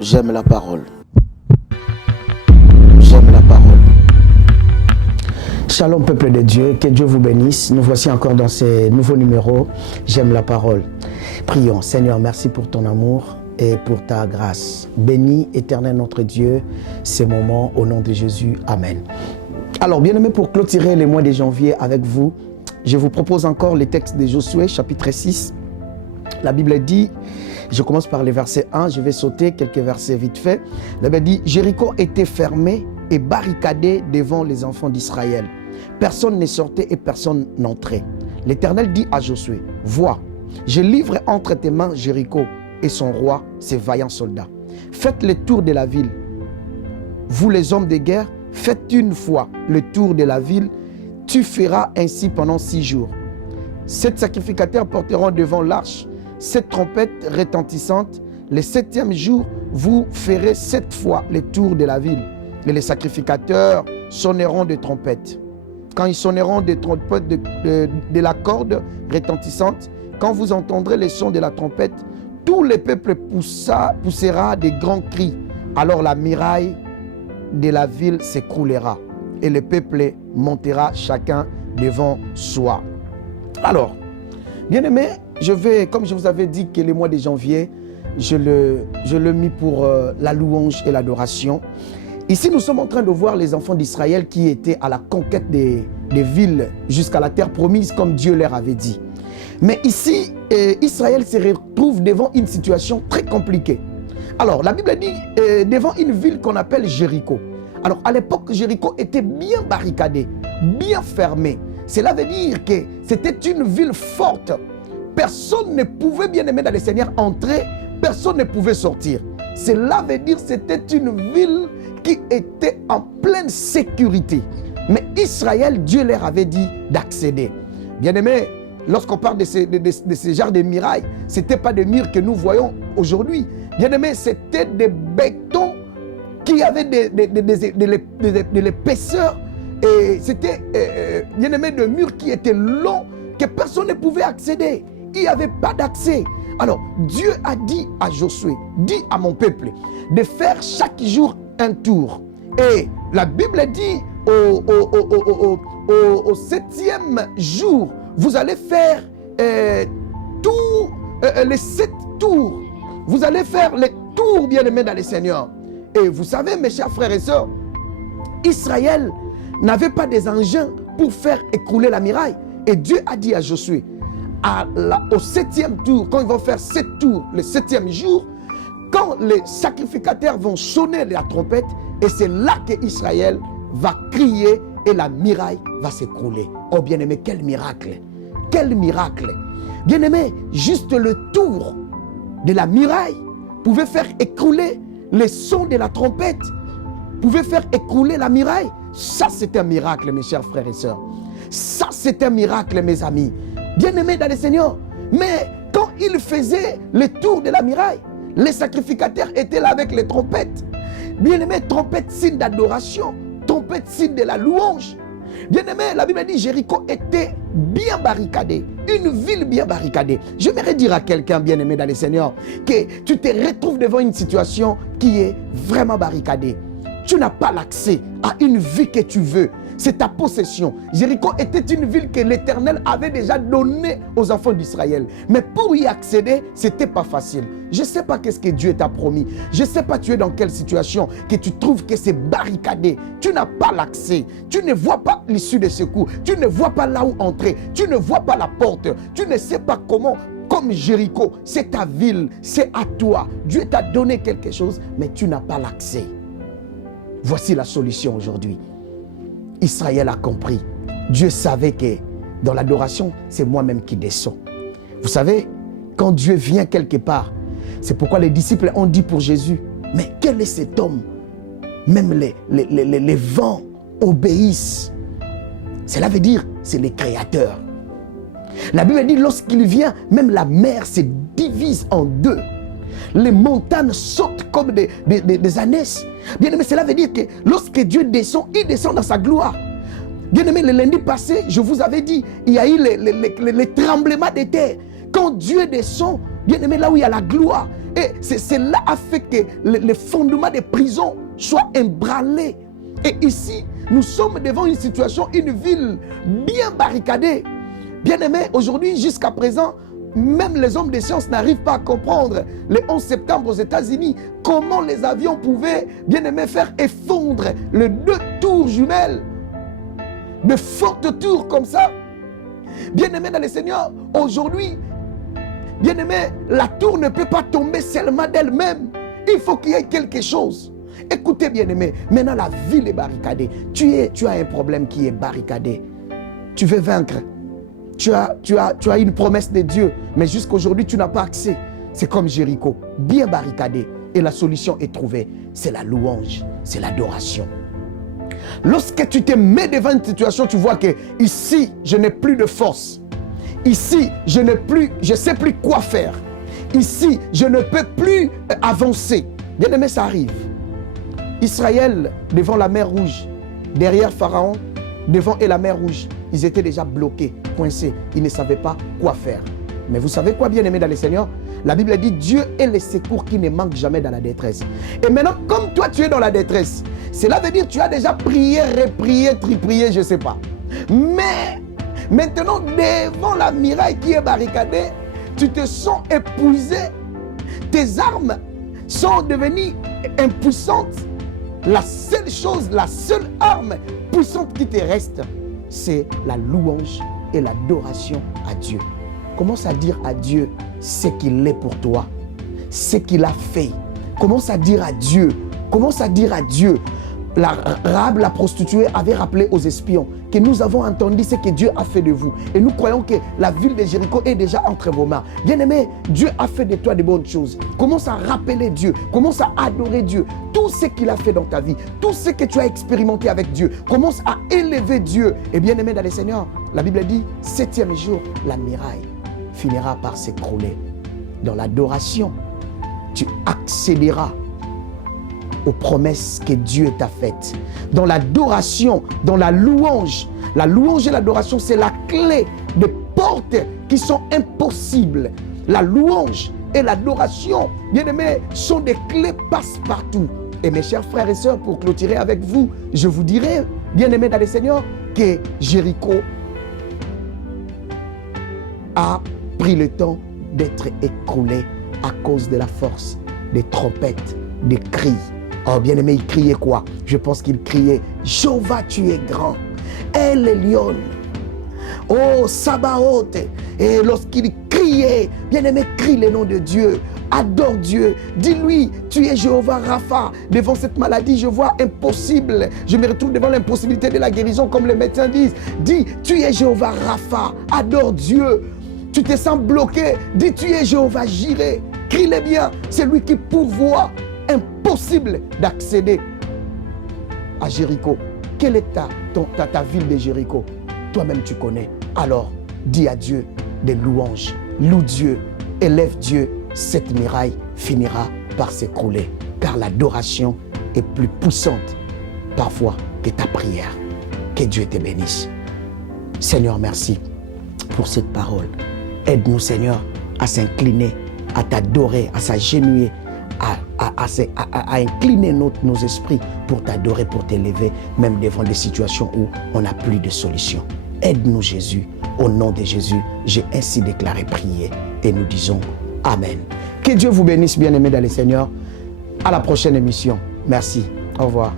J'aime la parole. J'aime la parole. Shalom peuple de Dieu, que Dieu vous bénisse. Nous voici encore dans ces nouveaux numéros. J'aime la parole. Prions. Seigneur, merci pour ton amour et pour ta grâce. Bénis, éternel notre Dieu, ces moments au nom de Jésus. Amen. Alors, bien-aimés, pour clôturer les mois de janvier avec vous, je vous propose encore les textes de Josué, chapitre 6. La Bible dit, je commence par les versets 1, je vais sauter quelques versets vite fait. La Bible dit, Jéricho était fermé et barricadé devant les enfants d'Israël. Personne ne sortait et personne n'entrait. L'Éternel dit à Josué, vois, je livre entre tes mains Jéricho et son roi, ses vaillants soldats. Faites le tour de la ville. Vous les hommes de guerre, faites une fois le tour de la ville. Tu feras ainsi pendant 6 jours. 7 sacrificateurs porteront devant l'arche 7 trompettes retentissantes. Le 7e jour, vous ferez 7 fois le tour de la ville. Et les sacrificateurs sonneront de trompettes. Quand ils sonneront des trompettes de la corde retentissante, quand vous entendrez les sons de la trompette, tout le peuple poussera des grands cris. Alors la muraille de la ville s'écroulera et le peuple montera chacun devant soi. Alors, bien-aimés, comme je vous avais dit que le mois de janvier, je le mis pour la louange et l'adoration. Ici, nous sommes en train de voir les enfants d'Israël qui étaient à la conquête des villes jusqu'à la terre promise, comme Dieu leur avait dit. Mais ici, Israël se retrouve devant une situation très compliquée. Alors, la Bible dit devant une ville qu'on appelle Jéricho. Alors, à l'époque, Jéricho était bien barricadé, bien fermé. Cela veut dire que c'était une ville forte. Personne ne pouvait, bien aimé dans le Seigneur, entrer. Personne ne pouvait sortir. Cela veut dire que c'était une ville qui était en pleine sécurité. Mais Israël, Dieu leur avait dit d'accéder. Bien aimé, lorsqu'on parle de ces genres de murailles, ce n'était pas des murs que nous voyons aujourd'hui. Bien aimé, c'était des bétons qui avaient de l'épaisseur. Et c'était, bien aimé, des murs qui étaient longs, que personne ne pouvait accéder. Il n'y avait pas d'accès. Alors, Dieu a dit à Josué, dis à mon peuple, de faire chaque jour un tour. Et la Bible dit, au 7e jour, vous allez faire les 7 tours. Vous allez faire les tours, bien-aimés dans le Seigneur. Et vous savez, mes chers frères et sœurs, Israël n'avait pas des engins pour faire écrouler la muraille. Et Dieu a dit à Josué, au 7e tour, quand ils vont faire 7 tours, le 7e jour, quand les sacrificateurs vont sonner la trompette, et c'est là que Israël va crier et la muraille va s'écrouler. Oh bien-aimé, quel miracle! Quel miracle! Bien-aimé, juste le tour de la muraille pouvait faire écrouler les sons de la trompette, pouvait faire écrouler la muraille. Ça, c'est un miracle, mes chers frères et sœurs. Ça, c'est un miracle, mes amis. Bien-aimés dans le Seigneur. Mais quand il faisait le tour de la muraille, les sacrificateurs étaient là avec les trompettes. Bien-aimés, trompette, signe d'adoration. Trompette, signe de la louange. Bien-aimés, la Bible dit Jéricho était bien barricadé. Une ville bien barricadée. J'aimerais dire à quelqu'un, bien-aimé dans le Seigneur, que tu te retrouves devant une situation qui est vraiment barricadée. Tu n'as pas l'accès à une vie que tu veux. C'est ta possession. Jéricho était une ville que l'Éternel avait déjà donnée aux enfants d'Israël. Mais pour y accéder, ce n'était pas facile. Je ne sais pas qu'est-ce que Dieu t'a promis. Je ne sais pas tu es dans quelle situation que tu trouves que c'est barricadé. Tu n'as pas l'accès. Tu ne vois pas l'issue de secours. Tu ne vois pas là où entrer. Tu ne vois pas la porte. Tu ne sais pas comment. Comme Jéricho, c'est ta ville, c'est à toi. Dieu t'a donné quelque chose, mais tu n'as pas l'accès. Voici la solution aujourd'hui. Israël a compris. Dieu savait que dans l'adoration, c'est moi-même qui descends. Vous savez, quand Dieu vient quelque part, c'est pourquoi les disciples ont dit pour Jésus, mais quel est cet homme? Même les vents obéissent. Cela veut dire, c'est le Créateur. La Bible dit, lorsqu'il vient, même la mer se divise en deux. Les montagnes sautent comme des ânesses. Bien-aimé, cela veut dire que lorsque Dieu descend, il descend dans sa gloire. Bien-aimé, le lundi passé, je vous avais dit, il y a eu les tremblements de terre. Quand Dieu descend, Bien-aimé, là où il y a la gloire. Et c'est là a fait que les fondements des prisons soient ébranlés. Et ici, nous sommes devant une situation, une ville bien barricadée. Bien-aimé, aujourd'hui, jusqu'à présent, même les hommes de science n'arrivent pas à comprendre, le 11 septembre aux États-Unis, comment les avions pouvaient, bien-aimé, faire effondre les 2 tours jumelles, de fortes tours comme ça. Bien-aimé dans le Seigneur, aujourd'hui, bien-aimé, la tour ne peut pas tomber seulement d'elle-même. Il faut qu'il y ait quelque chose. Écoutez, bien-aimé, maintenant la ville est barricadée. Tu as un problème qui est barricadé. Tu veux vaincre. Tu as une promesse de Dieu, mais jusqu'aujourd'hui, tu n'as pas accès. C'est comme Jéricho, bien barricadé. Et la solution est trouvée. C'est la louange, c'est l'adoration. Lorsque tu te mets devant une situation, tu vois que ici, je n'ai plus de force. Ici, je ne sais plus quoi faire. Ici, je ne peux plus avancer. Bien aimé, ça arrive. Israël, devant la mer Rouge, derrière Pharaon, devant et la mer Rouge, ils étaient déjà bloqués, coincés. Ils ne savaient pas quoi faire. Mais vous savez quoi, bien aimé dans le Seigneur? La Bible dit, Dieu est le secours qui ne manque jamais dans la détresse. Et maintenant, comme toi, tu es dans la détresse, cela veut dire que tu as déjà prié, reprié, triprié, je ne sais pas. Mais maintenant, devant la muraille qui est barricadée, tu te sens épuisé. Tes armes sont devenues impuissantes. La seule chose, la seule arme puissante qui te reste, c'est la louange et l'adoration à Dieu. Commence à dire à Dieu ce qu'il est pour toi, ce qu'il a fait. Commence à dire à Dieu, commence à dire à Dieu. Rahab, la prostituée, avait rappelé aux espions que nous avons entendu ce que Dieu a fait de vous. Et nous croyons que la ville de Jéricho est déjà entre vos mains. Bien-aimé, Dieu a fait de toi de bonnes choses. Commence à rappeler Dieu, commence à adorer Dieu. Tout ce qu'il a fait dans ta vie, tout ce que tu as expérimenté avec Dieu, commence à élever Dieu. Et bien-aimé dans le Seigneur, la Bible dit, 7e jour, la muraille finira par s'écrouler. Dans l'adoration, tu accéderas aux promesses que Dieu t'a faites. Dans l'adoration, dans la louange et l'adoration, c'est la clé de portes qui sont impossibles. La louange et l'adoration, bien aimés, sont des clés passe-partout. Et mes chers frères et sœurs, pour clôturer avec vous, je vous dirai, bien aimés dans le Seigneur, que Jéricho a pris le temps d'être écroulé à cause de la force des trompettes, des cris. Oh, bien-aimé, il criait quoi? Je pense qu'il criait, Jéhovah, tu es grand. El Elyon. Oh, Sabaoth. Et lorsqu'il criait, bien-aimé, crie le nom de Dieu. Adore Dieu. Dis-lui, tu es Jéhovah Rapha. Devant cette maladie, je vois impossible. Je me retrouve devant l'impossibilité de la guérison, comme les médecins disent. Dis, tu es Jéhovah Rapha. Adore Dieu. Tu te sens bloqué. Dis, tu es Jéhovah Jireh. Crie-le bien. C'est lui qui pourvoit. Impossible d'accéder à Jéricho. Quelle est ta ville de Jéricho? Toi-même tu connais. Alors dis à Dieu des louanges. Loue Dieu, élève Dieu. Cette muraille finira par s'écrouler. Car l'adoration est plus puissante parfois que ta prière. Que Dieu te bénisse. Seigneur, merci pour cette parole. Aide-nous, Seigneur, à s'incliner, à t'adorer, à s'agenouiller, à incliner nos esprits pour t'adorer, pour t'élever, même devant des situations où on n'a plus de solution. Aide-nous, Jésus. Au nom de Jésus, j'ai ainsi déclaré, prié, et nous disons Amen. Que Dieu vous bénisse, bien-aimés dans le Seigneur. À la prochaine émission. Merci. Au revoir.